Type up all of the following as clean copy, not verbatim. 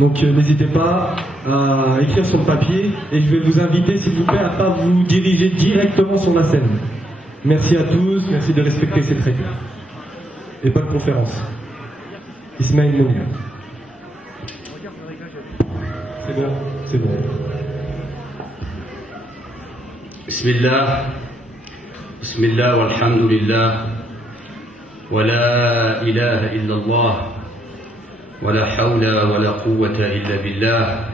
Donc n'hésitez pas à écrire sur le papier et je vais vous inviter s'il vous plaît à ne pas vous diriger directement sur la scène. Merci à tous, merci de respecter cette règle. Et pas de conférence. Ismaël Monia. C'est bon, c'est bon. Bismillah walhamdulillah wa la ilaha illallah wa la hawla wa la quwwata illa billah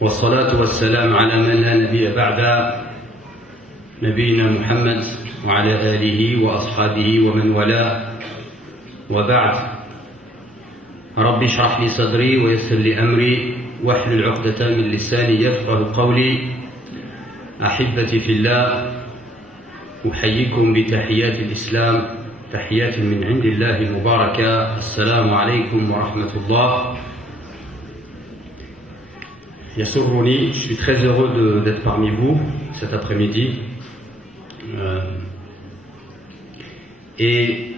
wa salatu wa salam ala man la nabiyya ba'da nabiyina Muhammad wa ala alihi wa ashabihi wa man wala wa ba'd rabbi shrah li sadri wa yassir li amri wahlul 'uqdatan min lisani yafqahu qawli أحبتي في الله أحييكم بتحيات الإسلام تحيات من عند الله المباركة السلام عليكم ورحمة الله يسرني je suis très heureux d'être parmi vous cet après-midi et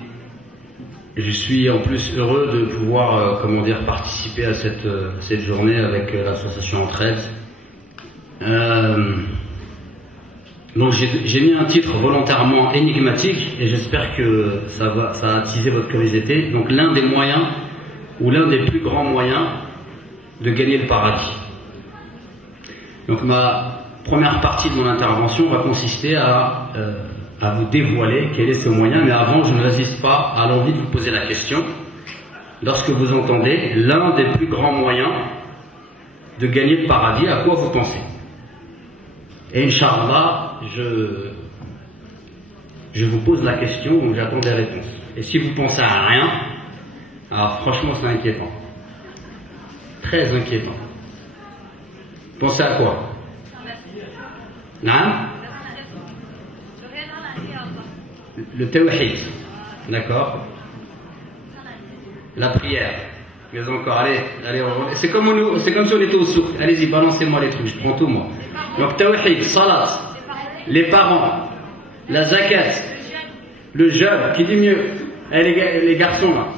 je suis en plus heureux de pouvoir participer à cette journée avec l'association Entraide. Donc j'ai mis un titre volontairement énigmatique et j'espère que ça va attiser votre curiosité. Donc l'un des moyens ou l'un des plus grands moyens de gagner le paradis. Donc ma première partie de mon intervention va consister à vous dévoiler quel est ce moyen. Mais avant, je ne résiste pas à l'envie de vous poser la question. Lorsque vous entendez l'un des plus grands moyens de gagner le paradis, à quoi vous pensez? Et Inch'Allah, je vous pose la question, donc j'attends des réponses. Et si vous pensez à rien, alors franchement c'est inquiétant. Très inquiétant. Pensez à quoi? Non? Le tawhid. D'accord? La prière. Mais encore, allez, c'est comme si on était au souk. Allez-y, balancez-moi les trucs, je prends tout moi. Donc tawhid, salat, les parents, la zakat, le jeûne, qui dit mieux? Les garçons là.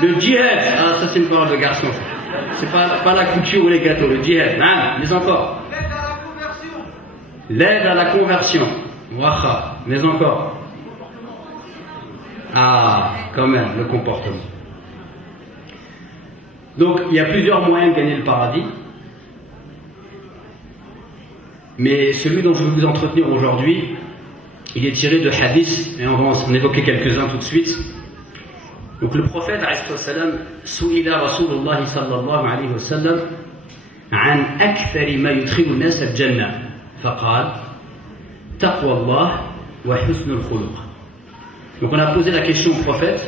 Le djihad, ah ça c'est une parole de garçon. C'est pas la couture ou les gâteaux, le djihad. Non, mais encore. L'aide à la conversion. Waha, mais encore. Ah, quand même, le comportement. Donc il y a plusieurs moyens de gagner le paradis. Mais celui dont je vais vous entretenir aujourd'hui, il est tiré de hadith, et on va en évoquer quelques-uns tout de suite. Donc le prophète, alayhi salam, su'ila Rasulullah sallallahu alayhi wa sallam, عن أكثر ما يدخل الناس الجنة فقال تقوى الله وحسن الخلق. Donc on a posé la question au prophète,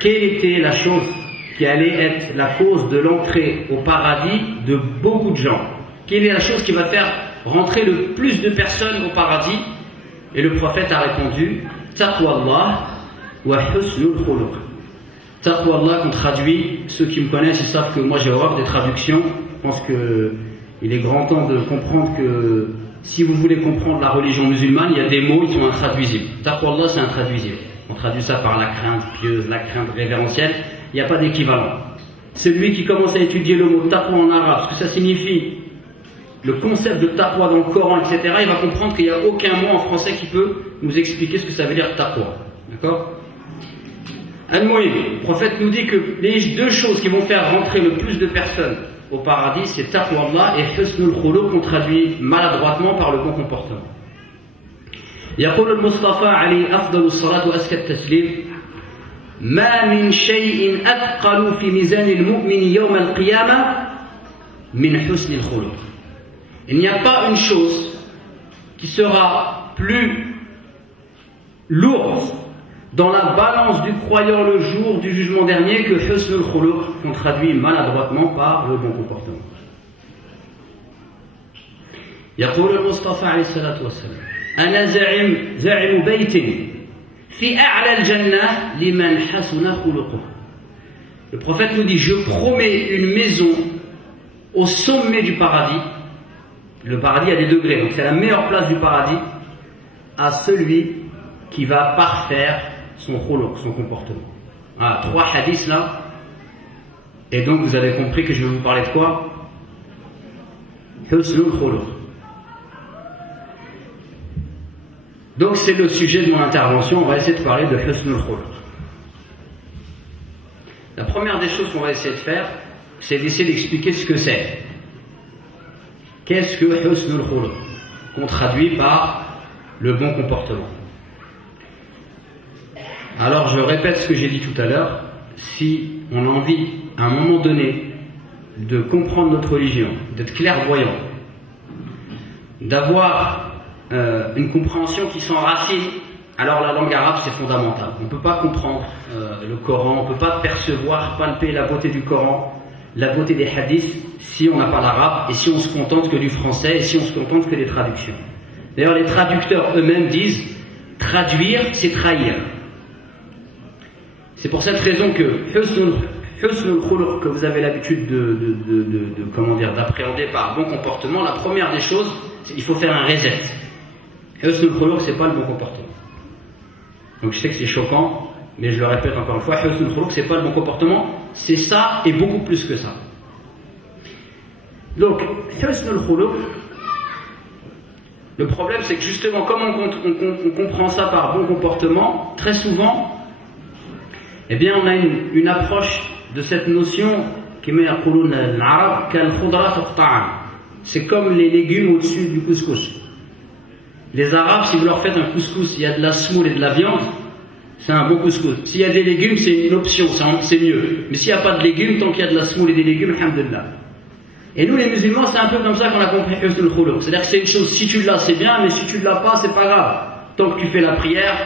quelle était la chose qui allait être la cause de l'entrée au paradis de beaucoup de gens? Quelle est la chose qui va faire rentrer le plus de personnes au paradis? Et le prophète a répondu Taqwallah wa husnul khuluq. Taqwallah qu'on traduit, ceux qui me connaissent ils savent que moi j'ai horreur des traductions. Je pense qu'il est grand temps de comprendre que si vous voulez comprendre la religion musulmane, il y a des mots qui sont intraduisibles. Taqwallah c'est intraduisible. On traduit ça par la crainte pieuse, la crainte révérentielle. Il n'y a pas d'équivalent. Celui qui commence à étudier le mot taqwa en arabe, ce que ça signifie, le concept de taqwa dans le Coran, etc., il va comprendre qu'il n'y a aucun mot en français qui peut nous expliquer ce que ça veut dire taqwa. D'accord? Le prophète nous dit que les deux choses qui vont faire rentrer le plus de personnes au paradis, c'est taqwa Allah et husnul khuluq, qu'on traduit maladroitement par le bon comportement. يقول المصطفى عليه أفضل الصلاة وأزكى التسليم ما من شيء أثقل في ميزان المؤمن يوم القيامة من حسن الخلق. Il n'y a pas une chose qui sera plus lourde dans la balance du croyant le jour du jugement dernier que husnul khuluq, qu'on traduit maladroitement par le bon comportement. يقول المصطفى عليه الصلاة والسلام أنا زعم بيت في أعلى الجنة لمن حسن خلقه. Le prophète nous dit, je promets une maison au sommet du paradis. Le paradis a des degrés, donc c'est la meilleure place du paradis à celui qui va parfaire son khuluq, son comportement. Voilà, 3 hadiths là. Et donc vous avez compris que je vais vous parler de quoi? Husnul khuluq. Donc c'est le sujet de mon intervention, on va essayer de parler de Husnul khuluq. La première des choses qu'on va essayer de faire, c'est d'essayer d'expliquer ce que c'est. Qu'est-ce que Husnul khuluq, qu'on traduit par le bon comportement. Alors je répète ce que j'ai dit tout à l'heure, si on a envie à un moment donné de comprendre notre religion, d'être clairvoyant, d'avoir une compréhension qui s'enracine, alors la langue arabe c'est fondamental. On ne peut pas comprendre le Coran, on ne peut pas percevoir, palper la beauté du Coran, la beauté des hadiths si on n'a pas l'arabe et si on se contente que du français et si on se contente que des traductions. D'ailleurs les traducteurs eux-mêmes disent traduire c'est trahir. C'est pour cette raison que Husnul khuluq que vous avez l'habitude d'appréhender par bon comportement, la première des choses, c'est qu'il faut faire un reset. Husnul khuluq, c'est pas le bon comportement. Donc je sais que c'est choquant, mais je le répète encore une fois, Husnul khuluq, c'est pas le bon comportement, c'est ça et beaucoup plus que ça. Donc, Husnul khuluq, le problème c'est que justement, comme on comprend ça par bon comportement, très souvent, eh bien on a une approche de cette notion qui met à qulun al-arab kal-khudra fi at-ta'am. C'est comme les légumes au-dessus du couscous. Les Arabes, si vous leur faites un couscous, il y a de la semoule et de la viande, c'est un bon couscous. S'il y a des légumes, c'est une option, c'est mieux. Mais s'il n'y a pas de légumes, tant qu'il y a de la semoule et des légumes, alhamdulillah. Et nous les musulmans, c'est un peu comme ça qu'on a compris Husnul khuluq. C'est-à-dire que c'est une chose, si tu l'as, c'est bien, mais si tu ne l'as pas, c'est pas grave. Tant que tu fais la prière,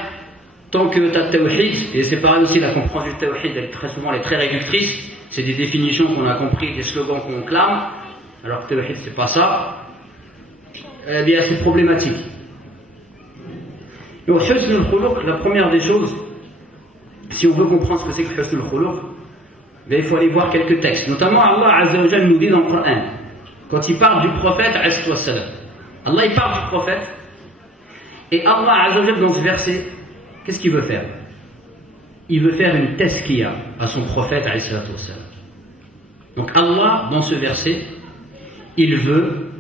tant que tu as le tawhid, et c'est pareil aussi, la compréhension du tawhid, très souvent elle est très réductrice, c'est des définitions qu'on a compris, des slogans qu'on clame, alors que tawhid c'est pas ça, eh bien c'est problématique. Donc Husnul khuluq, la première des choses, si on veut comprendre ce que c'est que Husnul khuluq, il faut aller voir quelques textes, notamment Allah Azza wa Jalla nous dit dans le Coran, quand il parle du prophète, Allah il parle du prophète, et Allah Azza wa Jalla dans ce verset, qu'est-ce qu'il veut faire? Il veut faire une tazkiya à son prophète alayhi salatu wassalam. Donc Allah, dans ce verset, il veut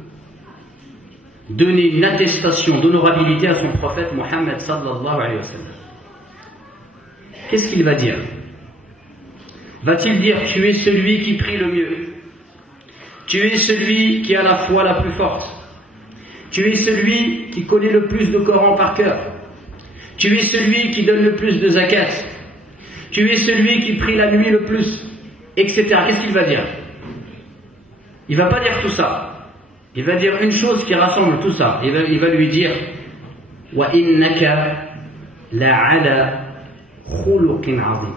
donner une attestation d'honorabilité à son prophète Muhammad sallallahu alayhi wa sallam. Qu'est-ce qu'il va dire? Va-t-il dire tu es celui qui prie le mieux? Tu es celui qui a la foi la plus forte? Tu es celui qui connaît le plus de Coran par cœur? Tu es celui qui donne le plus de zakat? Tu es celui qui prie la nuit le plus? Etc. Qu'est-ce qu'il va dire? Il ne va pas dire tout ça. Il va dire une chose qui rassemble tout ça. Il va lui dire wa innaka la'ala khuluqin 'azim.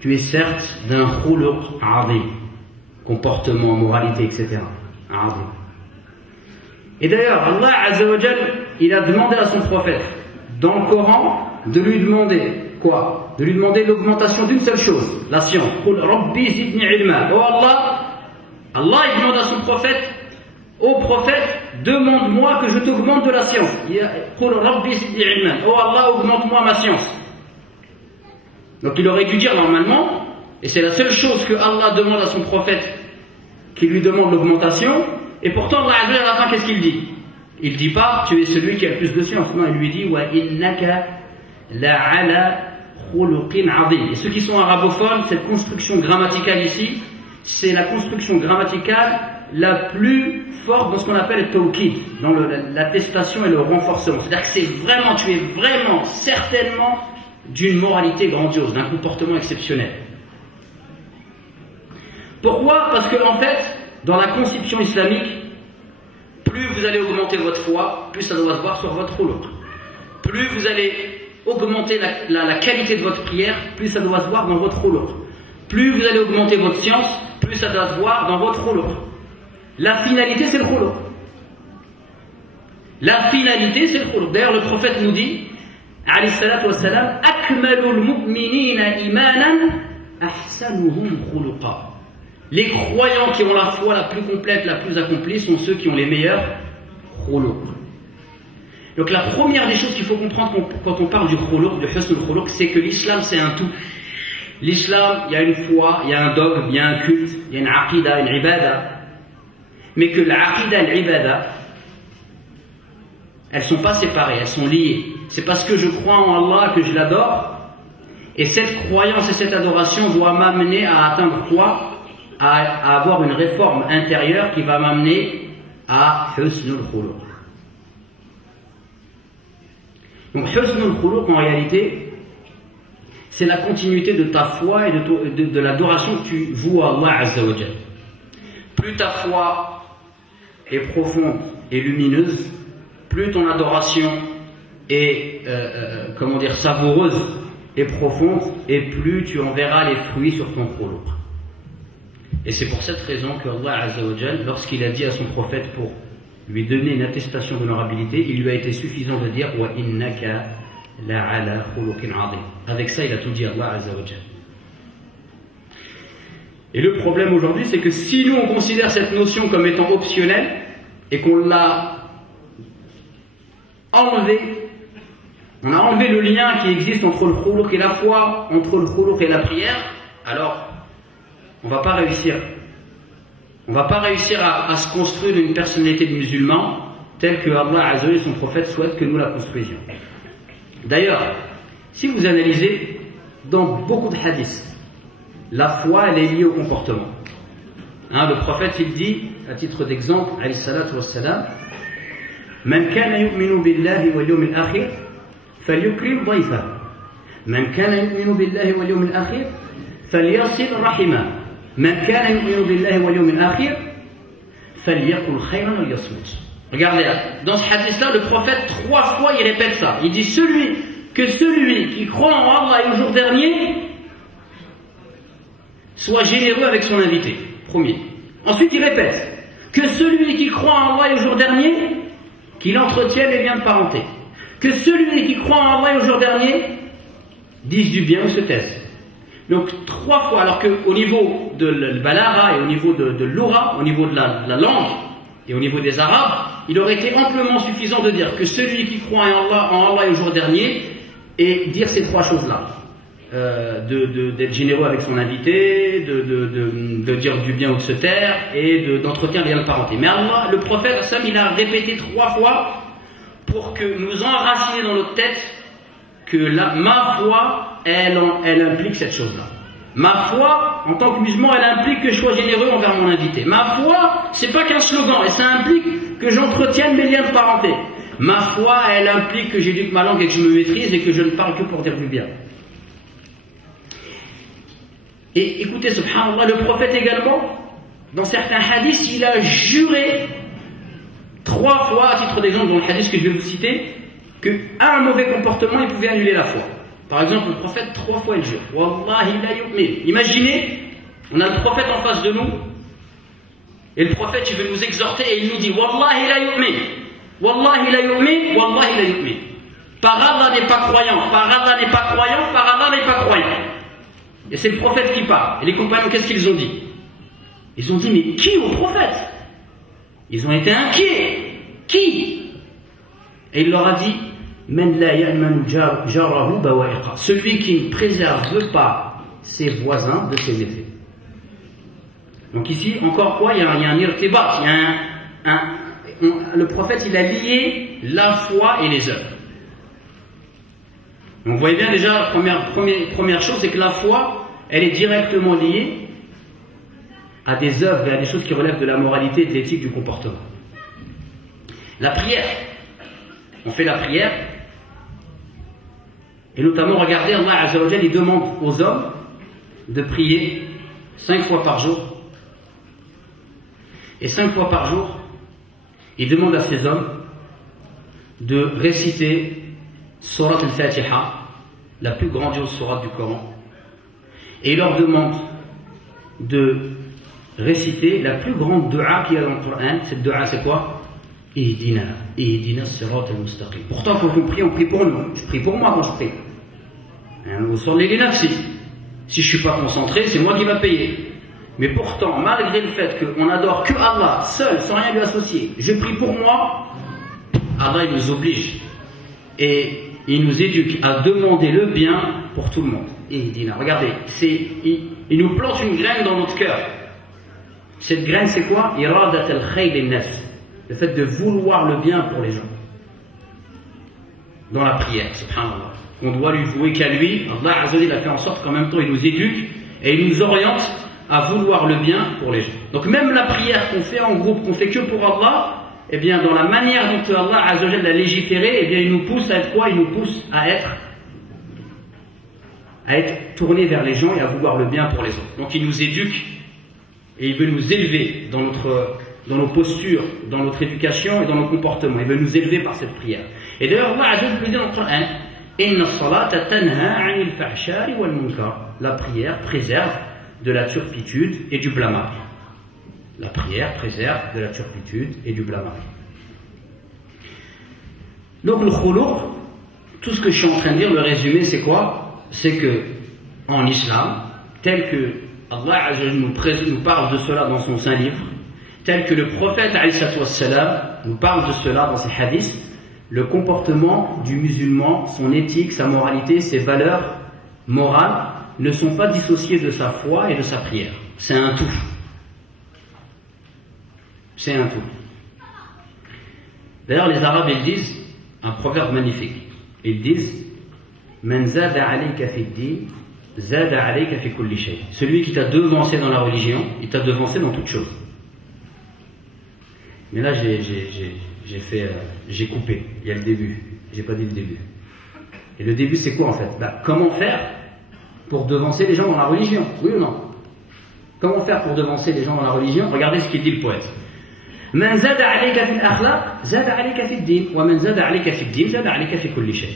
Tu es certes d'un khuluq 'azim, comportement, moralité, etc. 'azim. Et d'ailleurs, Allah Azza wa Jal, il a demandé à son prophète dans le Coran de lui demander quoi? De lui demander l'augmentation d'une seule chose, la science. Qul Rabbi zidni ilma. Oh Allah il demande à son prophète, ô prophète, demande-moi que je t'augmente de la science. Qul Rabbi zidni ilma. Oh Allah, augmente-moi ma science. Donc il aurait dû dire normalement, et c'est la seule chose que Allah demande à son prophète, qui lui demande l'augmentation, et pourtant Allah à la fin qu'est-ce qu'il dit? Il ne dit pas tu es celui qui a le plus de science, non, il lui dit wa innaka la'ala khuluqin 'azim. Et ceux qui sont arabophones, cette construction grammaticale ici, c'est la construction grammaticale la plus forte dans ce qu'on appelle le tawkid, dans l'attestation et le renforcement. C'est-à-dire que tu es vraiment, certainement d'une moralité grandiose, d'un comportement exceptionnel. Pourquoi? Parce que en fait, dans la conception islamique, plus vous allez augmenter votre foi, plus ça doit se voir sur votre khuluq. Plus vous allez augmenter la qualité de votre prière, plus ça doit se voir dans votre khuluq. Plus vous allez augmenter votre science, plus ça doit se voir dans votre khuluq. La finalité, c'est le khuluq. La finalité, c'est le khuluq. D'ailleurs, le prophète nous dit, alayhi salatu wassalam, akmalul mu'minina imanan ahsanuhum khuluqa. Les croyants qui ont la foi la plus complète, la plus accomplie, sont ceux qui ont les meilleurs khuluq. Donc la première des choses qu'il faut comprendre quand on parle du khuluq, de husnul khuluq, c'est que l'islam c'est un tout. l'islam, il y a une foi, il y a un dogme, il y a un culte, il y a une aqida, une ibada, mais que l'aqida et l'ibada, elles ne sont pas séparées, elles sont liées. C'est parce que je crois en Allah que je l'adore, et cette croyance et cette adoration doit m'amener à atteindre quoi? À avoir une réforme intérieure qui va m'amener à husnul khuluq. Donc husnul khuluq en réalité, c'est la continuité de ta foi et de l'adoration que tu voues à Allah Azza wa Jal. Plus ta foi est profonde et lumineuse, plus ton adoration est savoureuse et profonde, et plus tu en verras les fruits sur ton khuluq. Et c'est pour cette raison que Allah Azza wa Jal, lorsqu'il a dit à son prophète pour lui donner une attestation d'honorabilité, il lui a été suffisant de dire wa innaka la'ala khuluqin 'azim. Avec ça, il a tout dit, Allah Azza wa Jal. Et le problème aujourd'hui, c'est que si nous on considère cette notion comme étant optionnelle et qu'on l'a enlevée, on a enlevé le lien qui existe entre le khuluq et la foi, entre le khuluq et la prière, alors on ne va pas réussir. On ne va pas réussir à se construire une personnalité de musulman telle que Allah Azza wa Jalla et son prophète souhaitent que nous la construisions. D'ailleurs, si vous analysez dans beaucoup de hadiths, la foi elle est liée au comportement. Le prophète il dit, à titre d'exemple, alayhi salatu wassalam, Man kana yu'minu billahi wal yawmil akhir falyukrim dayfahu. Man kana yu'minu billahi wal yawmil akhir falyasil rahimahu. Man kana yu'minu billahi wal yawmil akhir falyaqul khayran aw yasmut. Regardez là, dans ce hadith-là, le prophète 3 fois il répète ça. Il dit celui qui croit en Allah et au jour dernier soit généreux avec son invité. Premier. Ensuite il répète que celui qui croit en Allah et au jour dernier, qu'il entretienne les liens de parenté. Que celui qui croit en Allah et au jour dernier dise du bien ou se taise. Donc 3 fois, alors qu'au niveau de l'Balara et au niveau de l'Oura, au niveau de la langue et au niveau des Arabes, il aurait été amplement suffisant de dire que celui qui croit en Allah et au jour dernier, et dire ces 3 choses-là. D'être généreux avec son invité, de dire du bien ou de se taire, et d'entretenir les liens de parenté. Mais Allah, le prophète, il a répété 3 fois pour que nous enraciner dans notre tête que ma foi, elle implique cette chose-là. Ma foi, en tant que musulman, elle implique que je sois généreux envers mon invité. Ma foi, c'est pas qu'un slogan, et ça implique que j'entretienne mes liens de parenté. Ma foi, elle implique que j'éduque ma langue et que je me maîtrise et que je ne parle que pour dire du bien. Et écoutez, subhanallah, le prophète également, dans certains hadiths, il a juré 3 fois, à titre d'exemple, dans le hadith que je vais vous citer, qu'un mauvais comportement, il pouvait annuler la foi. Par exemple, le prophète 3 fois il jure. Wallahi la yu'min. Imaginez, on a le prophète en face de nous, et le prophète il veut nous exhorter et il nous dit Wallahi la yu'min. Wallahi la yu'min. Wallahi la yu'min. Par Allah n'est pas croyant. Par Allah n'est pas croyant. Par Allah n'est pas croyant. Et c'est le prophète qui parle. Et les compagnons, qu'est-ce qu'ils ont dit? Ils ont dit, mais qui au prophète? Ils ont été inquiets. Qui? Et il leur a dit, celui qui ne préserve pas ses voisins de ses méfaits. Donc ici, encore quoi? Il y a un irtibat, le prophète il a lié la foi et les œuvres. Donc vous voyez bien déjà, première chose, c'est que la foi, elle est directement liée à des œuvres et à des choses qui relèvent de la moralité, de l'éthique, du comportement. La prière, on fait la prière, et notamment, regardez, Allah Azza wa Jalla, il demande aux hommes de prier 5 fois par jour. Et 5 fois par jour, il demande à ces hommes de réciter Surat al-Fatiha, la plus grandiose sourate du Coran. Et il leur demande de réciter la plus grande dua qu'il y a dans le Coran. Cette dua, c'est quoi? Ihdina sirat al-mustaqim. Pourtant, quand on prie pour nous. Je prie pour moi quand je prie. Si je ne suis pas concentré, c'est moi qui va payer. Mais pourtant, malgré le fait qu'on adore que Allah, seul, sans rien lui associer, je prie pour moi, Allah il nous oblige. Et il nous éduque à demander le bien pour tout le monde. Ihdina, regardez, il nous plante une graine dans notre cœur. Cette graine, c'est quoi? Iradat al-khayr lin-nafs, le fait de vouloir le bien pour les gens. Dans la prière, subhanallah, qu'on doit lui vouer qu'à lui. Allah Azza wa Jalla a fait en sorte qu'en même temps il nous éduque et il nous oriente à vouloir le bien pour les gens. Donc même la prière qu'on fait en groupe, qu'on fait que pour Allah, eh bien dans la manière dont Allah Azza wa Jalla a légiféré, eh bien il nous pousse à être quoi? Il nous pousse à être tourné vers les gens et à vouloir le bien pour les autres. Donc il nous éduque et il veut nous élever dans nos postures, dans notre éducation et dans nos comportements. Il veut nous élever par cette prière. Et d'ailleurs, Allah Azza wa Jalla dit dans le Coran, Inna as-salata tanha 'anil fahsha'i wal munkar. La prière préserve de la turpitude et du blâmable. La prière préserve de la turpitude et du blâmable. Donc le khuluq, tout ce que je suis en train de dire, le résumé c'est quoi? C'est que en islam, tel que Allah Azza wa Jalla nous parle de cela dans son saint livre, tel que le prophète nous parle de cela dans ses hadiths, le comportement du musulman, son éthique, sa moralité, ses valeurs morales ne sont pas dissociés de sa foi et de sa prière. C'est un tout. C'est un tout. D'ailleurs, les Arabes, ils disent un proverbe magnifique. Ils disent Man zada alayka fi ad-din, zada alayka fi kulli shay. Celui qui t'a devancé dans la religion, il t'a devancé dans toute chose. Mais là, j'ai coupé. Il y a le début. J'ai pas dit le début. Et le début, c'est quoi en fait? Comment faire pour devancer les gens dans la religion? Oui ou non? Comment faire pour devancer les gens dans la religion? Regardez ce qu'il dit le poète. Man zada alayka fi al-akhlaq, zada alayka fi ad-din, wa man zada alayka fi ad-din, zada alayka fi kulli shay.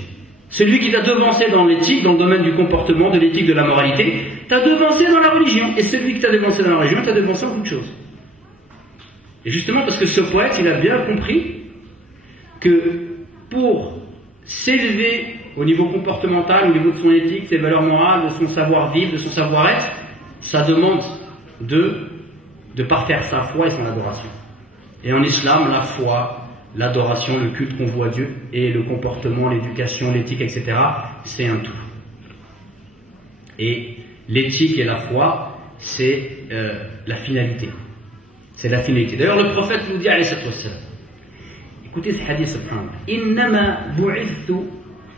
Celui qui t'a devancé dans l'éthique, dans le domaine du comportement, de l'éthique, de la moralité, t'a devancé dans la religion. Et celui qui t'a devancé dans la religion, t'a devancé en toute chose. Et justement parce que ce poète, il a bien compris que pour s'élever au niveau comportemental, au niveau de son éthique, ses valeurs morales, de son savoir-vivre, de son savoir-être, ça demande de parfaire sa foi et son adoration. Et en islam, la foi, l'adoration, le culte qu'on voit à Dieu, et le comportement, l'éducation, l'éthique, etc., c'est un tout. Et l'éthique et la foi, c'est la finalité. C'est la finalité. D'ailleurs, le prophète nous dit, alayhi salatu wassalam, écoutez ce hadith, subhanallah, Innama bu'ithtu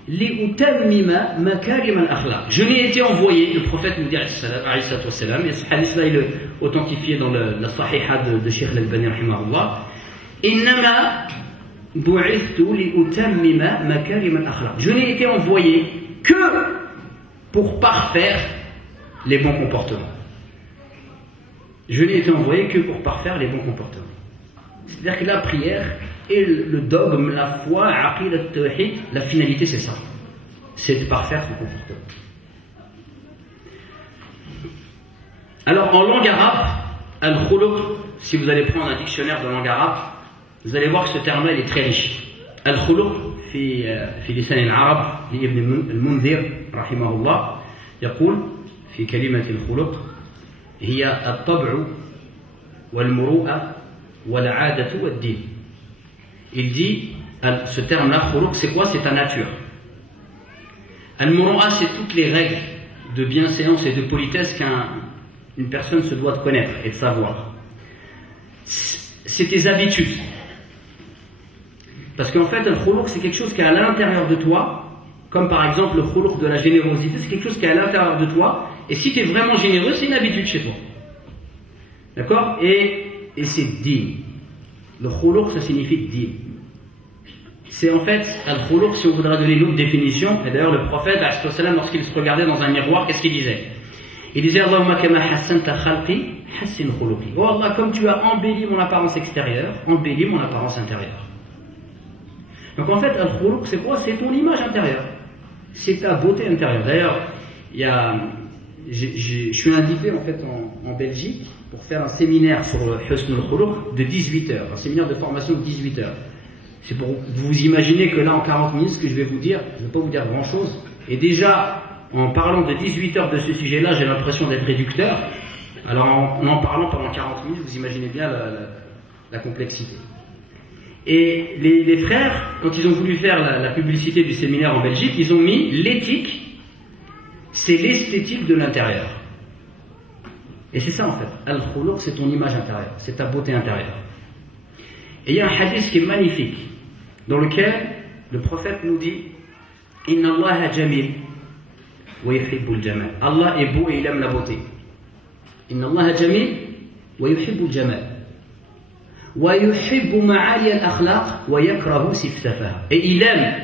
li'utammima makarim al-akhlaq. Je n'ai été envoyé, le prophète nous dit, alayhi salatu wassalam, et ce hadith-là, il est authentifié dans la sahiha de Cheikh al-Albani, rahimahullah, Innama bu'ithtu li'utammima makarim al-akhlaq. Je n'ai été envoyé que pour parfaire les bons comportements. Je n'ai été envoyé que pour parfaire les bons comportements. C'est-à-dire que la prière et le dogme, la foi, aqidat tawhid, la finalité c'est ça. C'est de parfaire son comportement. Alors en langue arabe, al-khuluq, si vous allez prendre un dictionnaire de langue arabe, vous allez voir que ce terme-là il est très riche. Al-khuluq, في لسان العرب لابن المنذر رحمه الله يقول في كلمة الخلق هي الطبع والمروءة والعادة والدين. Il dit, ce terme-là, khuluq, c'est quoi? C'est ta nature. Al-muru'a, c'est toutes les règles de bienséance et de politesse qu'une personne se doit de connaître et de savoir. C'est tes habitudes. Parce qu'en fait, le khuluq, c'est quelque chose qui est à l'intérieur de toi, comme par exemple le khuluq de la générosité, c'est quelque chose qui est à l'intérieur de toi, et si tu es vraiment généreux, c'est une habitude chez toi. D'accord? Et c'est din. Le khuluq, ça signifie din. C'est en fait, al-khuluq, si on voudrait donner une autre définition, et d'ailleurs le prophète, lorsqu'il se regardait dans un miroir, qu'est-ce qu'il disait? Il disait, Allahumma kama hassanta khalqi, hassin khuluqi. Oh Allah, comme tu as embelli mon apparence extérieure, embellis mon apparence intérieure. Donc en fait, al-khuluq, c'est quoi? C'est ton image intérieure. C'est ta beauté intérieure. D'ailleurs, je suis invité en fait en Belgique pour faire un séminaire sur le husn al-khuluq de 18 heures, un séminaire de formation de 18 heures. C'est pour vous imaginer que là, en 40 minutes, ce que je vais vous dire, je ne vais pas vous dire grand-chose. Et déjà, en parlant de 18 heures de ce sujet-là, j'ai l'impression d'être réducteur. Alors en parlant pendant 40 minutes, vous imaginez bien la complexité. Et les frères, quand ils ont voulu faire la publicité du séminaire en Belgique, ils ont mis l'éthique, c'est l'esthétique de l'intérieur. Et c'est ça en fait. Al-khuluq, c'est ton image intérieure, c'est ta beauté intérieure. Et il y a un hadith qui est magnifique, dans lequel le prophète nous dit Inna Allah jamil wa yuhibbul jamal. Allah est beau et il aime la beauté. Inna Allah jamil wa yuhibbul jamal. Wa yuhibbu ma'ali al-akhlaq wa yakrahu sifsafaha. Et il aime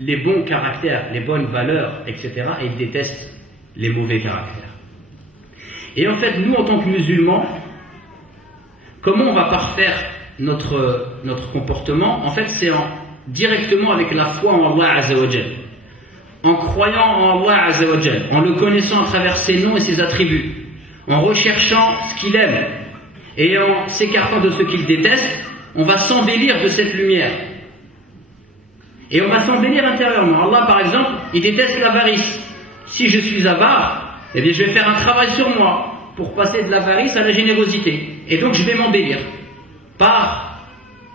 les bons caractères, les bonnes valeurs, etc. Et il déteste les mauvais caractères. Et en fait, nous en tant que musulmans, comment on va parfaire notre comportement? En fait, c'est directement avec la foi en Allah Azza wa Jal. En croyant en Allah Azza wa Jal, en le connaissant à travers ses noms et ses attributs, en recherchant ce qu'il aime et en s'écartant de ce qu'il déteste, on va s'embellir de cette lumière. Et on va s'embellir intérieurement. Allah, par exemple, il déteste l'avarice. Si je suis avare, eh bien je vais faire un travail sur moi pour passer de l'avarice à la générosité. Et donc je vais m'embellir par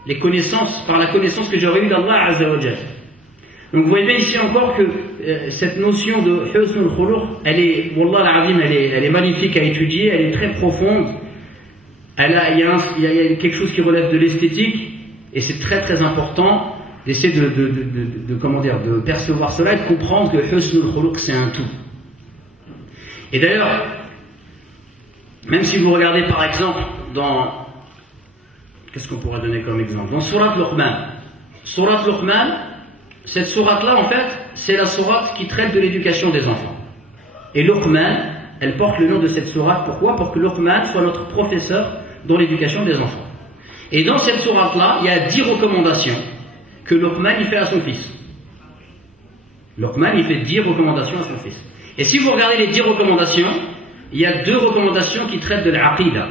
la connaissance que j'aurais eue d'Allah Azza wa Jal. Donc vous voyez bien ici encore que cette notion de husnul khuluq, elle est magnifique à étudier, elle est très profonde. Il y a quelque chose qui relève de l'esthétique, et c'est très très important d'essayer de percevoir cela et de comprendre que husnul khuluq c'est un tout. Et d'ailleurs, même si vous regardez par exemple dans, qu'est-ce qu'on pourrait donner comme exemple, dans Surat Luqman, cette sourate-là en fait, c'est la sourate qui traite de l'éducation des enfants. Et Luqman, elle porte le nom de cette sourate, pourquoi? Pour que Luqman soit notre professeur dans l'éducation des enfants. Et dans cette sourate-là, il y a 10 recommandations que Luqman il fait à son fils. Luqman il fait 10 recommandations à son fils. Et si vous regardez les 10 recommandations, il y a 2 recommandations qui traitent de l'aqida.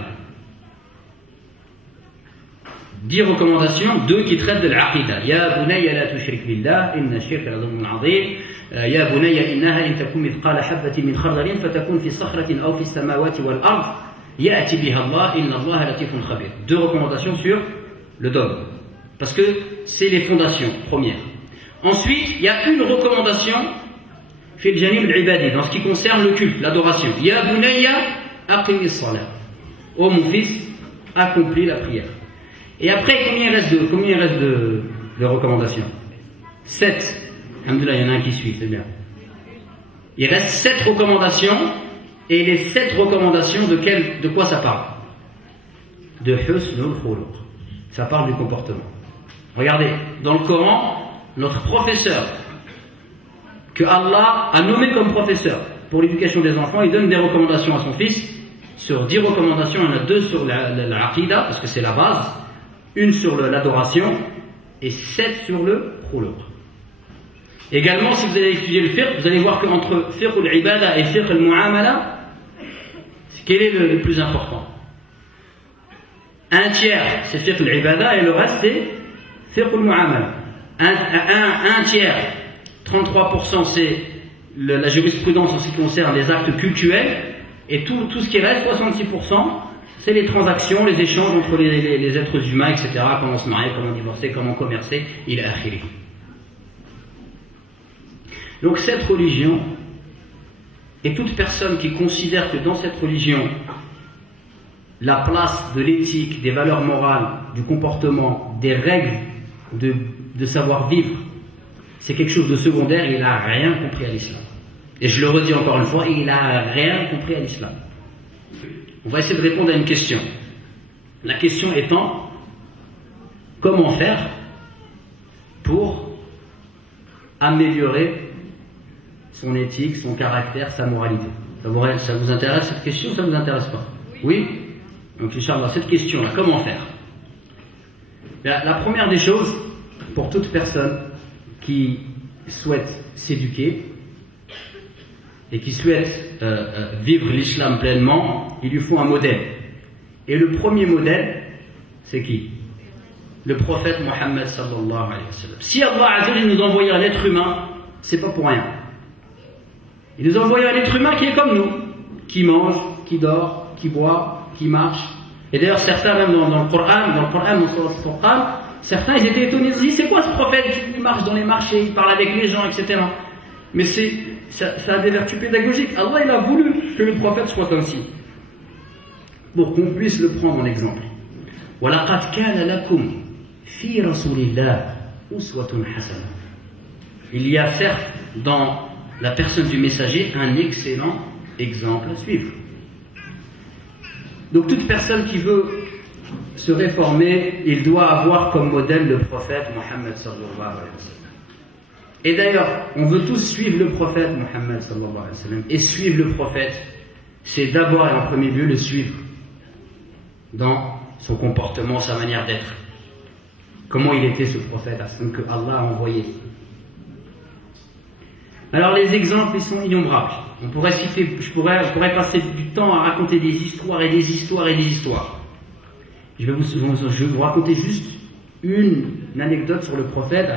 10 recommandations, 2 qui traitent de l'aqida. Ya bunayya la tushrik billah, inna shirka la dhulmun azim. Ya bunayya innaha in takun mithqala habatin min khardalin fatakun fi sakhratin aw fi samawati wal ard ya'ti biha Allah inna Allah latifun khabir. 2 recommandations sur le dogme. Parce que c'est les fondations premières. Ensuite, il y a une recommandation fil janib al-ibadi, dans ce qui concerne le culte, l'adoration. Ya bunayya aqimi as-salat. Ô mon fils, accomplis la prière. Et après, combien il reste de recommandations? 7. Alhamdoulilah, il y en a un qui suit, c'est bien. Il reste 7 recommandations, et les 7 recommandations de quoi ça parle? De husnul khuluq. Ça parle du comportement. Regardez, dans le Coran, notre professeur, que Allah a nommé comme professeur pour l'éducation des enfants, il donne des recommandations à son fils. Sur 10 recommandations, il y en a 2 sur l'aqida, parce que c'est la base, une sur l'adoration, et 7 sur le khuluq. Également, si vous allez étudier le fiqh, vous allez voir qu'entre fiqh al-ibada et fiqh al-mu'amala, quel est le plus important? Un tiers, c'est fiqh al-ibada, et le reste, c'est fiqh al-mu'amala. Un tiers, 33%, c'est la jurisprudence en ce qui concerne les actes cultuels, et tout ce qui reste, 66%, c'est les transactions, les échanges entre les êtres humains, etc. Comment se marier, comment divorcer, comment commercer, il est akhiri. Donc cette religion, et toute personne qui considère que dans cette religion, la place de l'éthique, des valeurs morales, du comportement, des règles de savoir-vivre, c'est quelque chose de secondaire, il n'a rien compris à l'islam. Et je le redis encore une fois, il n'a rien compris à l'islam. On va essayer de répondre à une question. La question étant, comment faire pour améliorer son éthique, son caractère, sa moralité? Ça vous intéresse cette question ou ça ne vous intéresse pas? Oui? Donc Inch'Allah, cette question-là, comment faire? La première des choses, pour toute personne qui souhaite s'éduquer et qui souhaite vivre l'islam pleinement, il lui faut un modèle. Et le premier modèle, c'est qui? Le prophète Mohammed sallallahu alayhi wa sallam. Si Allah Azza wa Jalla nous envoie un être humain, c'est pas pour rien. Il nous envoie un être humain qui est comme nous, qui mange, qui dort, qui boit, qui marche. Et d'ailleurs certains même dans le Coran, dans Surat Al-Furqan, Certains, ils étaient étonnés, ils se disent, c'est quoi ce prophète qui marche dans les marchés, il parle avec les gens, etc. Mais ça a des vertus pédagogiques. Allah, il a voulu que le prophète soit ainsi, pour qu'on puisse le prendre en exemple. وَلَقَدْ كَانَ لَكُمْ فِي رَسُولِ اللَّهِ أُسْوَةٌ حَسَنَةٌ. Il y a certes dans la personne du messager un excellent exemple à suivre. Donc toute personne qui veut se réformer, il doit avoir comme modèle le prophète Mohammed sallallahu alayhi wa sallam. Et d'ailleurs, on veut tous suivre le prophète Mohammed sallallahu alayhi wa sallam. Et suivre le prophète, c'est d'abord et en premier lieu le suivre dans son comportement, sa manière d'être. Comment il était ce prophète que Allah a envoyé. Alors les exemples, ils sont innombrables. On pourrait pourrais passer du temps à raconter des histoires et des histoires et des histoires. Je vais vous raconter juste une anecdote sur le prophète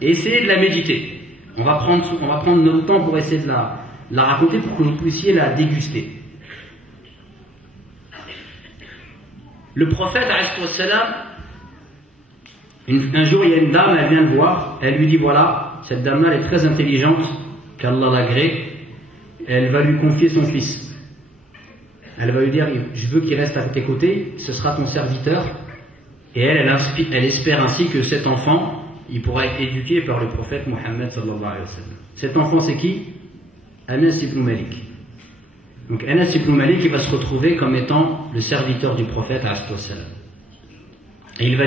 et essayer de la méditer. On va prendre notre temps pour essayer de la raconter pour que vous puissiez la déguster. Le prophète, un jour il y a une dame, elle vient le voir, elle lui dit voilà, cette dame-là elle est très intelligente, qu'Allah l'agrée, elle va lui confier son fils. Elle va lui dire je veux qu'il reste à tes côtés, ce sera ton serviteur. Et elle espère ainsi que cet enfant, il pourra être éduqué par le prophète Mohammed sallallahu alayhi wa sallam. Cet enfant c'est qui? Anas ibn Malik. Donc Anas ibn Malik il va se retrouver comme étant le serviteur du prophète alayhi wa sallam. Et il va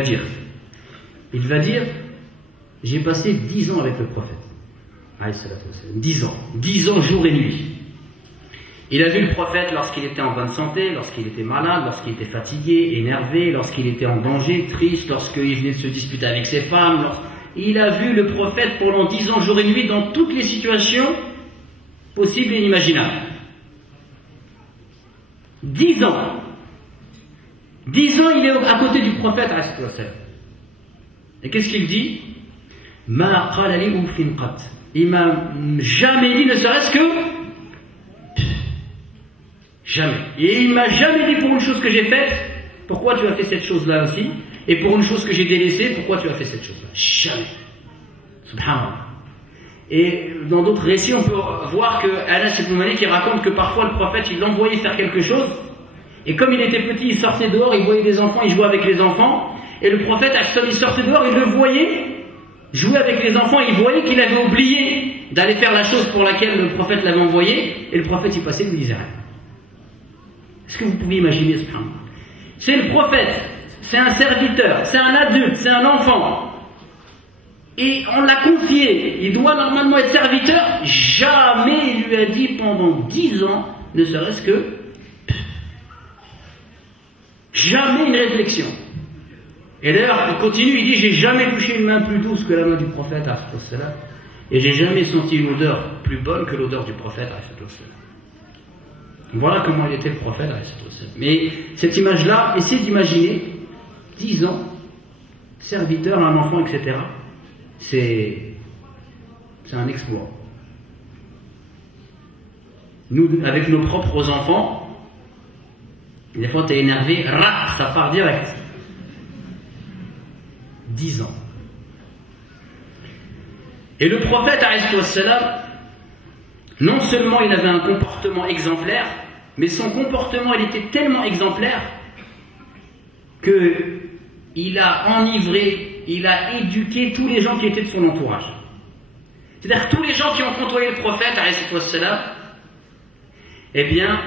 dire j'ai passé 10 ans avec le prophète alayhi wa sallam. 10 ans jour et nuit. Il a vu le prophète lorsqu'il était en bonne santé, lorsqu'il était malade, lorsqu'il était fatigué, énervé, lorsqu'il était en danger, triste, lorsqu'il venait de se disputer avec ses femmes. Il a vu le prophète pendant 10 ans jour et nuit dans toutes les situations possibles et inimaginables. 10 ans. 10 ans il est à côté du prophète. Et qu'est-ce qu'il dit? Il m'a jamais dit, ne serait-ce que jamais. Et il m'a jamais dit pour une chose que j'ai faite, pourquoi tu as fait cette chose-là ainsi, et pour une chose que j'ai délaissée, pourquoi tu as fait cette chose-là. Jamais. Subhanallah. Et dans d'autres récits, on peut voir que Anas ibn Malik qui raconte que parfois le prophète il l'envoyait faire quelque chose, et comme il était petit, il sortait dehors, il voyait des enfants, il jouait avec les enfants, et le prophète, il sortait dehors, il le voyait jouer avec les enfants, il voyait qu'il avait oublié d'aller faire la chose pour laquelle le prophète l'avait envoyé, et le prophète il passait, il ne disait rien. Est-ce que vous pouvez imaginer ce point? C'est le prophète, c'est un serviteur, c'est un adulte, c'est un enfant. Et on l'a confié, il doit normalement être serviteur. Jamais il lui a dit pendant 10 ans, ne serait-ce que jamais une réflexion. Et d'ailleurs, il continue, il dit j'ai jamais touché une main plus douce que la main du prophète, et j'ai jamais senti une odeur plus bonne que l'odeur du prophète. Voilà comment il était le prophète. Mais cette image-là, essayez d'imaginer 10 ans, serviteur à un enfant, etc. C'est un exploit. Nous, avec nos propres enfants, des fois tu es énervé, ça part direct. 10 ans. Et le prophète, non seulement il avait un comportement exemplaire, mais son comportement il était tellement exemplaire qu'il a enivré, il a éduqué tous les gens qui étaient de son entourage. C'est-à-dire que tous les gens qui ont côtoyé le prophète, eh bien,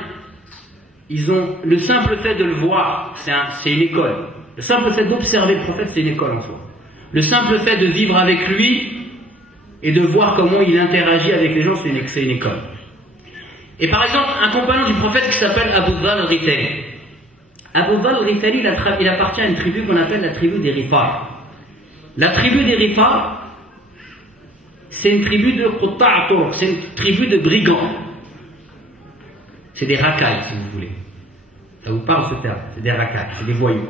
ils ont le simple fait de le voir, c'est une école. Le simple fait d'observer le prophète, c'est une école en soi. Le simple fait de vivre avec lui et de voir comment il interagit avec les gens, c'est une école. Et par exemple, un compagnon du prophète qui s'appelle Abu Dhal al-Ghifari. Abu Dhal al-Ghifari, il appartient à une tribu qu'on appelle la tribu des Rifar. La tribu des Rifar, c'est une tribu de Qutta'atur, c'est une tribu de brigands. C'est des racailles, si vous voulez. Ça vous parle ce terme, c'est des racailles, c'est des voyous.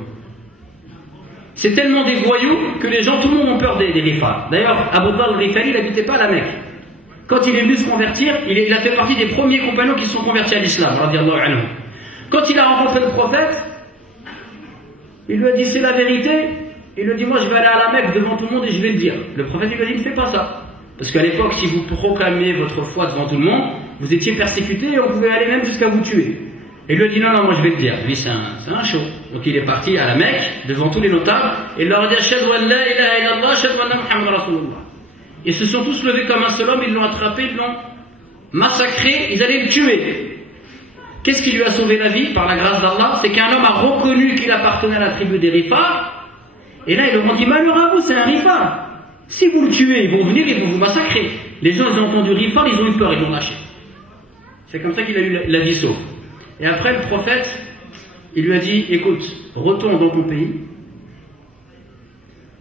C'est tellement des voyous que les gens, tout le monde ont peur des Rifar. D'ailleurs, Abu Dhal al-Ghifari, il n'habitait pas à la Mecque. Quand il est venu se convertir, il a fait partie des premiers compagnons qui se sont convertis à l'islam. Quand il a rencontré le prophète, il lui a dit c'est la vérité, Il lui dit, moi je vais aller à la Mecque devant tout le monde et je vais le dire. Le prophète il lui a dit, ne fais pas ça. Parce qu'à l'époque, si vous proclamez votre foi devant tout le monde, vous étiez persécuté et on pouvait aller même jusqu'à vous tuer. Et il lui a dit, non, non, moi je vais le dire. Lui, c'est un show. Donc il est parti à la Mecque, devant tous les notables, et il leur a dit, Ashhadu an la ilaha illallah, ashhadu anna Muhammad Rasulullah. Ils se sont tous levés comme un seul homme, ils l'ont attrapé, ils l'ont massacré, ils allaient le tuer. Qu'est-ce qui lui a sauvé la vie par la grâce d'Allah? C'est qu'un homme a reconnu qu'il appartenait à la tribu des Rifar, et là ils leur ont dit, malheur à vous, c'est un Rifar. Si vous le tuez, ils vont venir, ils vont vous massacrer. Les gens, ils ont entendu Rifar, ils ont eu peur, ils l'ont lâché. C'est comme ça qu'il a eu la vie sauve. Et après, le prophète, il lui a dit, écoute, retourne dans ton pays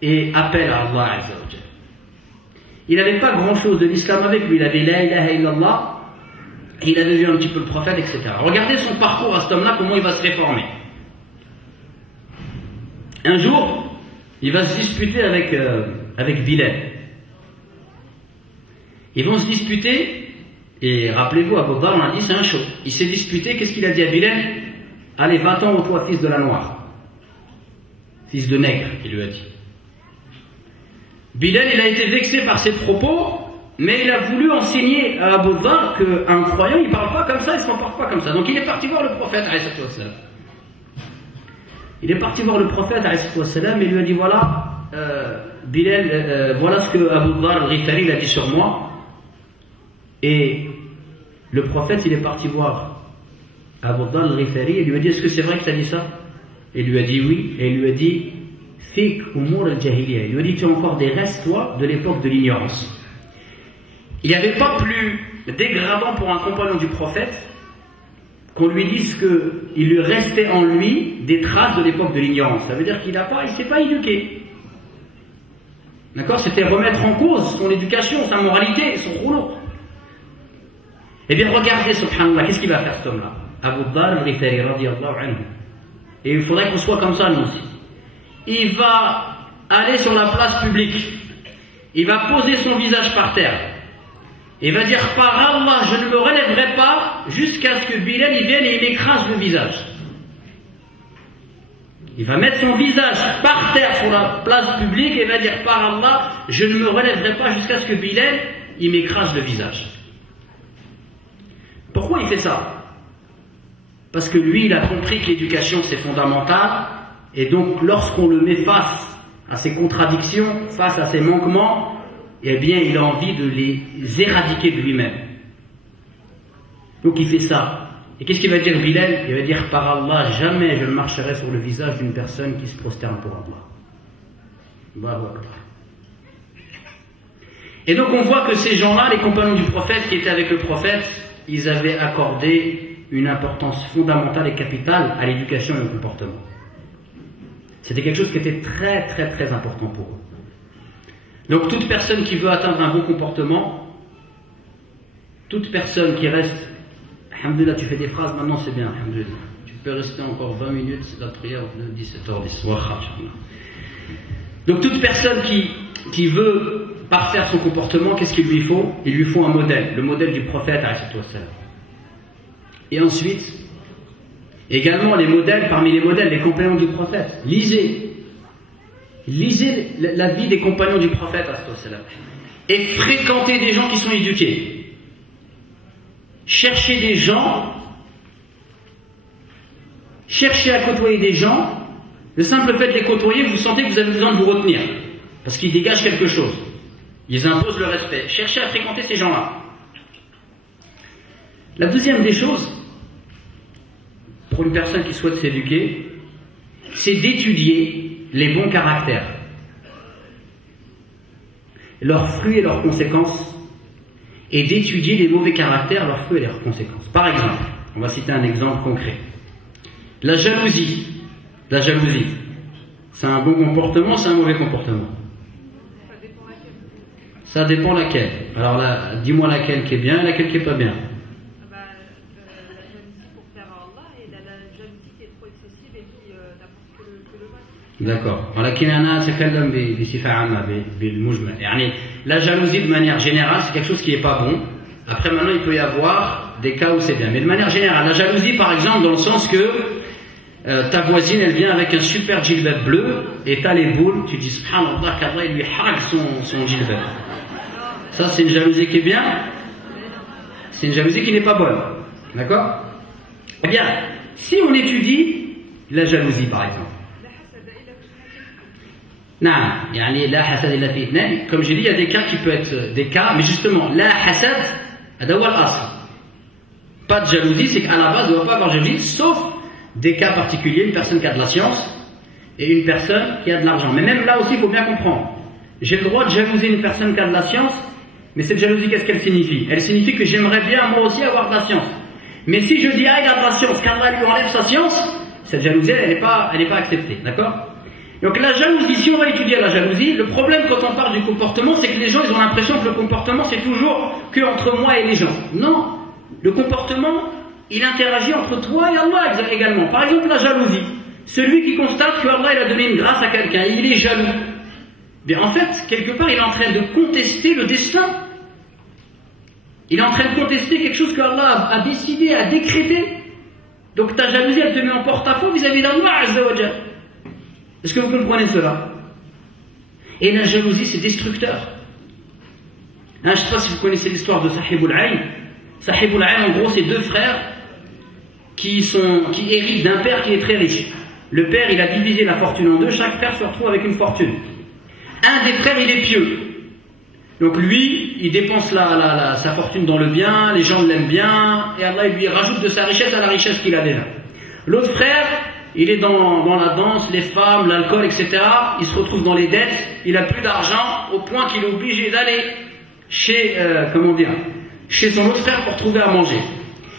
et appelle à Allah Azza wa Jalla. Il n'avait pas grand-chose de l'islam avec lui, il avait la ilaha illallah, et il avait vu un petit peu le prophète, etc. Regardez son parcours à cet homme-là, comment il va se réformer. Un jour, il va se disputer avec Bilal. Ils vont se disputer, et rappelez-vous, Abu Dhar, on a dit, c'est un show. Il s'est disputé, qu'est-ce qu'il a dit à Bilal? Allez, va-t'en au toi, fils de la noire. Fils de nègre, il lui a dit. Bilal, il a été vexé par ses propos, mais il a voulu enseigner à Abu Dhar qu'un croyant, il ne parle pas comme ça, il ne se comporte pas comme ça. Donc il est parti voir le prophète, alayhi wassalam. Il est parti voir le prophète, alayhi wassalam, et il lui a dit, voilà, Bilal, voilà ce que Abu Dhar al-Ghifari il a dit sur moi. Et le prophète, il est parti voir Abu Dhar al-Ghifari et lui a dit, est-ce que c'est vrai que tu as dit ça? Et il lui a dit oui, et il lui a dit, Fik umur al-jahiliya. Il lui a dit, tu as encore des restes, toi, de l'époque de l'ignorance. Il n'y avait pas plus dégradant pour un compagnon du prophète qu'on lui dise qu'il lui restait en lui des traces de l'époque de l'ignorance. Ça veut dire qu'il ne s'est pas éduqué. D'accord? C'était remettre en cause son éducation, sa moralité, son rouleau. Eh bien, regardez, subhanallah, qu'est-ce qu'il va faire cet homme-là? Abu Dhar al-Ghifari, radiyallahu anhu. Et il faudrait qu'on soit comme ça, nous aussi. Il va aller sur la place publique. Il va poser son visage par terre. Il va dire, par Allah, je ne me relèverai pas jusqu'à ce que Bilal il vienne et il m'écrase le visage. Il va mettre son visage par terre sur la place publique et il va dire, par Allah, je ne me relèverai pas jusqu'à ce que Bilal il m'écrase le visage. Pourquoi il fait ça? Parce que lui, il a compris que l'éducation c'est fondamental, et donc lorsqu'on le met face à ses contradictions, face à ses manquements, eh bien il a envie de les éradiquer de lui-même. Donc il fait ça. Et qu'est-ce qu'il va dire Bilal? Il va dire, par Allah, jamais je ne marcherai sur le visage d'une personne qui se prosterne pour Allah. Allahu Akbar. Et donc on voit que ces gens-là, les compagnons du prophète qui étaient avec le prophète, ils avaient accordé une importance fondamentale et capitale à l'éducation et au comportement. C'était quelque chose qui était très très très important pour eux. Donc toute personne qui veut atteindre un bon comportement, toute personne qui reste, alhamdoulilah, tu fais des phrases, maintenant c'est bien, alhamdoulilah. Tu peux rester encore 20 minutes, la prière de 17h10. Donc toute personne qui veut parfaire son comportement, qu'est-ce qu'il lui faut? Il lui faut un modèle, le modèle du prophète, alayhi wassalam. Et ensuite, également les modèles, parmi les modèles, les compagnons du prophète. Lisez la vie des compagnons du prophète, alayhi wassalam. Et fréquentez des gens qui sont éduqués. Cherchez des gens, cherchez à côtoyer des gens. Le simple fait de les côtoyer, vous sentez que vous avez besoin de vous retenir, parce qu'ils dégagent quelque chose. Ils imposent le respect. Cherchez à fréquenter ces gens-là. La deuxième des choses, pour une personne qui souhaite s'éduquer, c'est d'étudier les bons caractères, leurs fruits et leurs conséquences, et d'étudier les mauvais caractères, leurs fruits et leurs conséquences. Par exemple, on va citer un exemple concret. La jalousie. La jalousie, c'est un bon comportement, c'est un mauvais comportement? Ça dépend laquelle. Alors là, dis-moi laquelle qui est bien et laquelle qui est pas bien. La jalousie pour plaire à Allah et la jalousie qui est trop excessive et qui n'apporte que le mal. D'accord. La jalousie de manière générale, c'est quelque chose qui n'est pas bon. Après, maintenant, il peut y avoir des cas où c'est bien. Mais de manière générale, la jalousie, par exemple, dans le sens que ta voisine elle vient avec un super djilbab bleu et t'as les boules, tu dis subhanallah qu'Allah il lui hargue son djilbab. Ça c'est une jalousie qui est bien, c'est une jalousie qui n'est pas bonne. D'accord? Eh bien, si on étudie la jalousie par exemple. Comme j'ai dit, il y a des cas qui peuvent être des cas, mais justement, la hasad, pas de jalousie, c'est qu'à la base, on ne doit pas avoir jalousie, sauf des cas particuliers, une personne qui a de la science et une personne qui a de l'argent. Mais même là aussi, il faut bien comprendre. J'ai le droit de jalouser une personne qui a de la science, mais cette jalousie, qu'est-ce qu'elle signifie? Elle signifie que j'aimerais bien moi aussi avoir de la science. Mais si je dis, ah, il a de la science, qu'Allah lui enlève sa science, cette jalousie, elle n'est pas acceptée. D'accord? Donc la jalousie, si on va étudier la jalousie, le problème quand on parle du comportement, c'est que les gens ils ont l'impression que le comportement c'est toujours que entre moi et les gens. Non, le comportement il interagit entre toi et Allah également. Par exemple la jalousie, celui qui constate que Allah il a donné une grâce à quelqu'un, il est jaloux. Bien en fait, quelque part il est en train de contester le destin. Il est en train de contester quelque chose que Allah a décidé, a décrété. Donc ta jalousie elle te met en porte-à-faux vis-à-vis d'Allah Azza wa Jalla. Est-ce que vous comprenez cela? Et la jalousie, c'est destructeur. Je ne sais pas si vous connaissez l'histoire de Sahibul Ayn. Sahibul Ayn, en gros, c'est deux frères qui héritent d'un père qui est très riche. Le père, il a divisé la fortune en deux. Chaque frère se retrouve avec une fortune. Un des frères, il est pieux. Donc lui, il dépense sa fortune dans le bien, les gens l'aiment bien, et Allah il lui rajoute de sa richesse à la richesse qu'il a déjà. L'autre frère, il est dans la danse, les femmes, l'alcool, etc. Il se retrouve dans les dettes, il n'a plus d'argent, au point qu'il est obligé d'aller chez son autre frère pour trouver à manger.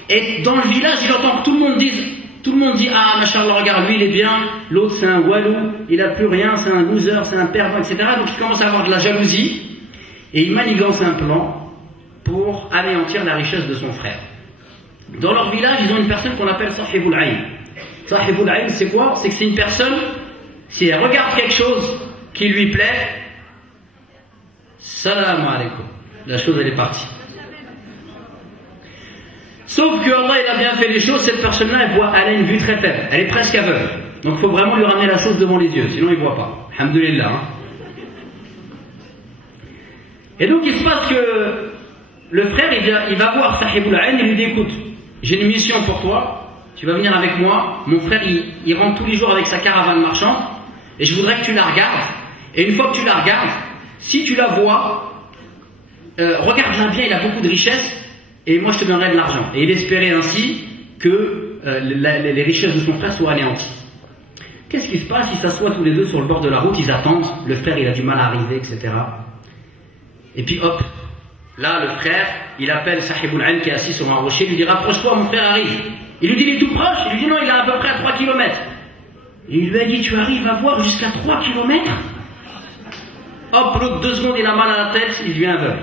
Et dans le village, il entend que tout le monde dit, ah, machallah, regarde, lui il est bien, l'autre c'est un walou, il n'a plus rien, c'est un loser, c'est un perdant, etc. Donc il commence à avoir de la jalousie, et il manigance un plan pour anéantir la richesse de son frère. Dans leur village, ils ont une personne qu'on appelle Sahibul Ayn. Sahibul Ayn, c'est quoi? C'est que c'est une personne, si elle regarde quelque chose qui lui plaît, salam alaikum, la chose elle est partie. Sauf que Allah il a bien fait les choses, cette personne-là elle a une vue très faible, elle est presque aveugle. Donc il faut vraiment lui ramener la chose devant les yeux, sinon il ne voit pas. Alhamdulillah. Hein. Et donc il se passe que le frère il va voir Sahibul Ayn et lui dit écoute, j'ai une mission pour toi. Tu vas venir avec moi, mon frère il rentre tous les jours avec sa caravane marchande et je voudrais que tu la regardes. Et une fois que tu la regardes, si tu la vois, regarde-la bien, il a beaucoup de richesses et moi je te donnerai de l'argent. Et il espérait ainsi que les richesses de son frère soient anéanties. Qu'est-ce qui se passe? Ils s'assoient tous les deux sur le bord de la route, ils attendent, le frère il a du mal à arriver, etc. Et puis hop, là le frère il appelle Sahibul Ayn qui est assis sur un rocher, il lui dit rapproche-toi, mon frère arrive. Il lui dit il est tout proche, il lui dit non, il est à peu près à 3 km. Il lui a dit tu arrives à voir jusqu'à 3 km? Hop, l'autre 2 secondes il a mal à la tête, il devient aveugle.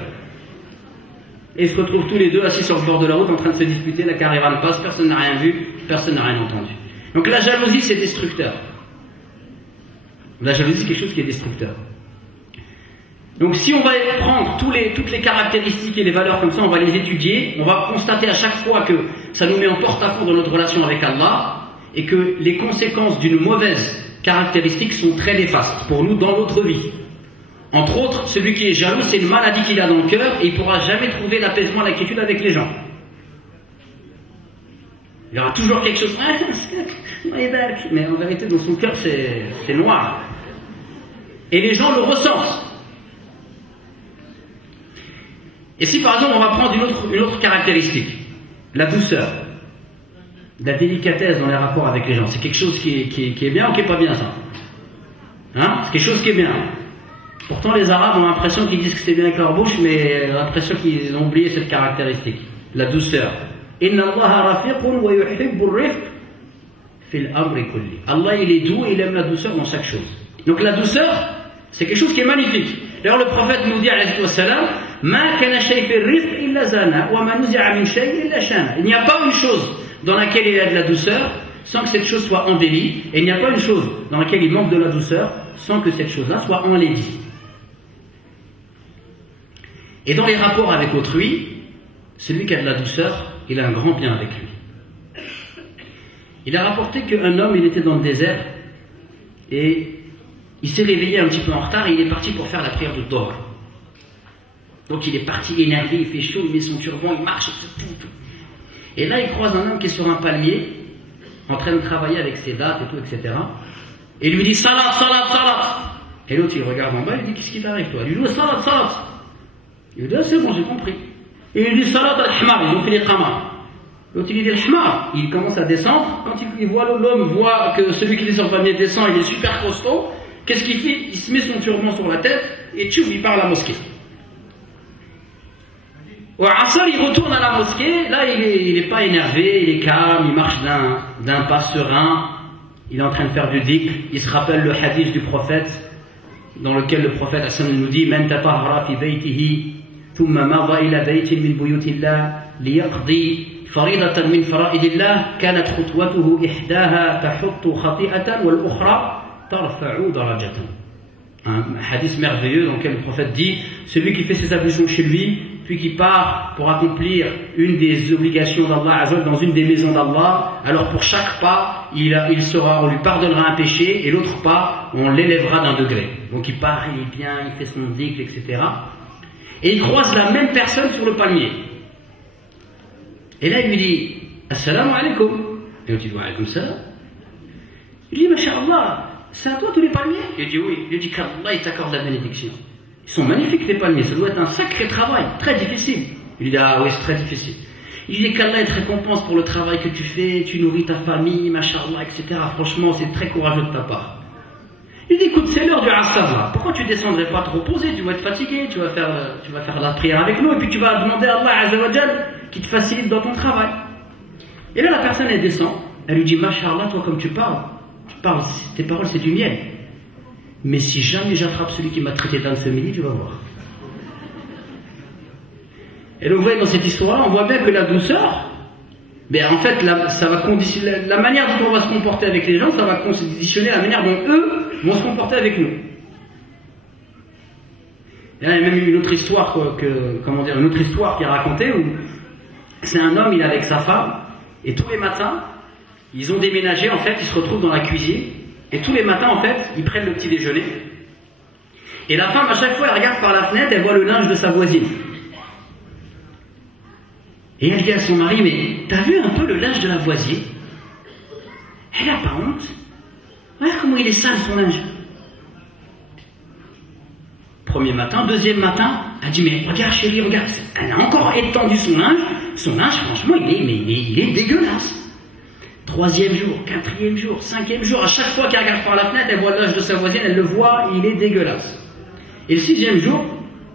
Et ils se retrouvent tous les deux assis sur le bord de la route en train de se disputer, la caravane passe, personne n'a rien vu, personne n'a rien entendu. Donc la jalousie c'est destructeur. La jalousie c'est quelque chose qui est destructeur. Donc si on va prendre toutes les caractéristiques et les valeurs comme ça, on va les étudier, on va constater à chaque fois que ça nous met en porte-à-faux dans notre relation avec Allah et que les conséquences d'une mauvaise caractéristique sont très néfastes pour nous dans notre vie. Entre autres, celui qui est jaloux, c'est une maladie qu'il a dans le cœur et il ne pourra jamais trouver l'apaisement, la quiétude avec les gens. Il y aura toujours quelque chose, mais en vérité dans son cœur c'est noir. Et les gens le ressentent. Et si par exemple on va prendre une autre caractéristique, la douceur, la délicatesse dans les rapports avec les gens, c'est quelque chose qui est bien ou qui n'est pas bien ça? Hein? C'est quelque chose qui est bien. Pourtant les Arabes ont l'impression qu'ils disent que c'est bien avec leur bouche, mais l'impression qu'ils ont oublié cette caractéristique, la douceur. Inna Allah rafiqun wa yuhibbur rifq fil amri kulli. Allah il est doux et il aime la douceur dans chaque chose. Donc la douceur, c'est quelque chose qui est magnifique. D'ailleurs le prophète nous dit alayhi wa sallam, ma kana shay fi rifq illa zana wa ma nuzi'a min shay illa shana. Il n'y a pas une chose dans laquelle il y a de la douceur sans que cette chose soit embellie, et il n'y a pas une chose dans laquelle il manque de la douceur sans que cette chose-là soit enlaidie. Et dans les rapports avec autrui, celui qui a de la douceur, il a un grand bien avec lui. Il a rapporté qu'un homme, il était dans le désert et il s'est réveillé un petit peu en retard et il est parti pour faire la prière du Dhuhr. Donc il est parti énervé, il fait chaud, il met son turban, il marche, tout. Et là il croise un homme qui est sur un palmier, en train de travailler avec ses dattes et tout, etc. Et il lui dit salat, salat, salat. Et l'autre il regarde en bas, il lui dit qu'est-ce qui t'arrive toi? Il lui dit salat, salat. Il lui dit ah, c'est bon, j'ai compris. Et il lui dit salat al-hmar, ils ont fait les qamar. L'autre il lui dit al-hmar, il commence à descendre. Quand l'homme voit que celui qui est sur le palmier descend, il est super costaud. Qu'est-ce qu'il fait? Il se met son turban sur la tête et tchouf, il part à la mosquée. Au Asr, il retourne à la mosquée. Là, il est pas énervé, il est calme, il marche d'un pas serein. Il est en train de faire du dhikr. Il se rappelle le hadith du prophète, dans lequel le prophète Hassan nous dit Man tatahara fi baytihi, thumma madha ila baytin min buyutillah, liyaqdi faridatan min fara'idillah, kanat khutwatuhu ihdaha tahuttu khati'atan wal ukhra tarfa'u darajatan. Un hadith merveilleux dans lequel le prophète dit celui qui fait ses ablutions chez lui, puis qui part pour accomplir une des obligations d'Allah Azza dans une des maisons d'Allah, alors pour chaque pas, on lui pardonnera un péché, et l'autre pas, on l'élèvera d'un degré. Donc il part, il est bien, il fait son dhikr, etc. Et il croise la même personne sur le palmier. Et là il lui dit Assalamu alaikum. Et on dit Wa alaikum salam. Il dit Masha'Allah, c'est à toi tous les palmiers? Il dit oui. Il dit qu'Allah il t'accorde la bénédiction. Ils sont magnifiques les palmiers, ça doit être un sacré travail, très difficile. Il dit ah oui c'est très difficile. Il dit qu'Allah te récompense pour le travail que tu fais, tu nourris ta famille, machallah, etc. Franchement c'est très courageux de ta part. Il dit écoute c'est l'heure du Asr là, pourquoi tu descendrais pas te reposer, tu vas être fatigué, tu vas faire la prière avec nous et puis tu vas demander à Allah Azza wa Jal qui te facilite dans ton travail. Et là la personne elle descend, elle lui dit machallah toi comme tu parles, tes paroles c'est du miel. Mais si jamais j'attrape celui qui m'a traité d'âne ce midi, tu vas voir. Et donc vous voyez dans cette histoire-là, on voit bien que la douceur, en fait, ça va conditionner la manière dont on va se comporter avec les gens, ça va conditionner la manière dont eux vont se comporter avec nous. Et là, il y a même une autre histoire, une autre histoire qui est racontée où c'est un homme, il est avec sa femme, et tous les matins, ils ont déménagé, en fait, ils se retrouvent dans la cuisine. Et tous les matins, en fait, ils prennent le petit déjeuner. Et la femme, à chaque fois, elle regarde par la fenêtre, elle voit le linge de sa voisine. Et elle dit à son mari, mais t'as vu un peu le linge de la voisine? Elle n'a pas honte. Regarde comment il est sale son linge. Premier matin, deuxième matin, elle dit, mais regarde chérie, regarde. Elle a encore étendu son linge. Son linge, franchement, il est dégueulasse. Troisième jour, quatrième jour, cinquième jour, à chaque fois qu'elle regarde par la fenêtre, elle voit le linge de sa voisine, elle le voit, il est dégueulasse. Et le sixième jour,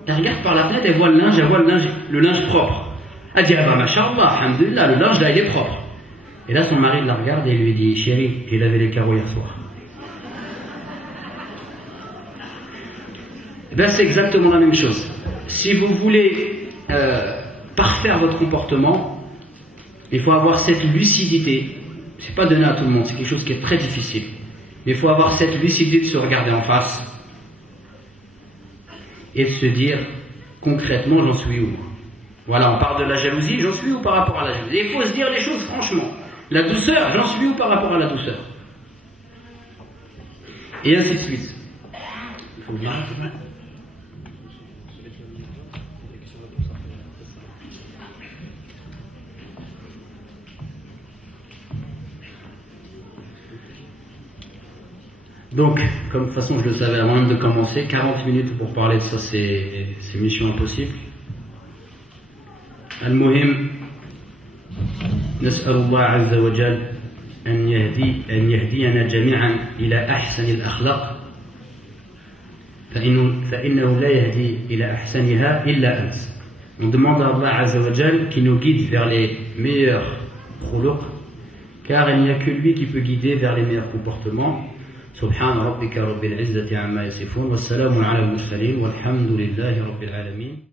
elle regarde par la fenêtre, elle voit le linge propre. Elle dit, ah bah machallah, alhamdulillah, le linge là il est propre. Et là son mari la regarde et lui dit, chérie, j'ai lavé les carreaux hier soir. Et bien c'est exactement la même chose. Si vous voulez parfaire votre comportement, il faut avoir cette lucidité. C'est pas donné à tout le monde, c'est quelque chose qui est très difficile. Mais il faut avoir cette lucidité de se regarder en face et de se dire concrètement j'en suis où. Voilà, on parle de la jalousie, j'en suis où par rapport à la jalousie. Et il faut se dire les choses franchement. La douceur, j'en suis où par rapport à la douceur. Et ainsi de suite. Il faut que je m'arrête. Donc, comme de toute façon je le savais avant même de commencer, 40 minutes pour parler de ça, c'est mission impossible. Al-Muhim, نسأل الله عز وجل أن يهدينا جميعا إلى أحسن الأخلاق فإنه لا يهدي إلى أحسنها إلا أنت. On demande à Allah Azza wa Jal qui nous guide vers les meilleurs khuluq, car il n'y a que lui qui peut guider vers les meilleurs comportements. سبحان ربك رب العزة عما يصفون والسلام على المرسلين والحمد لله رب العالمين.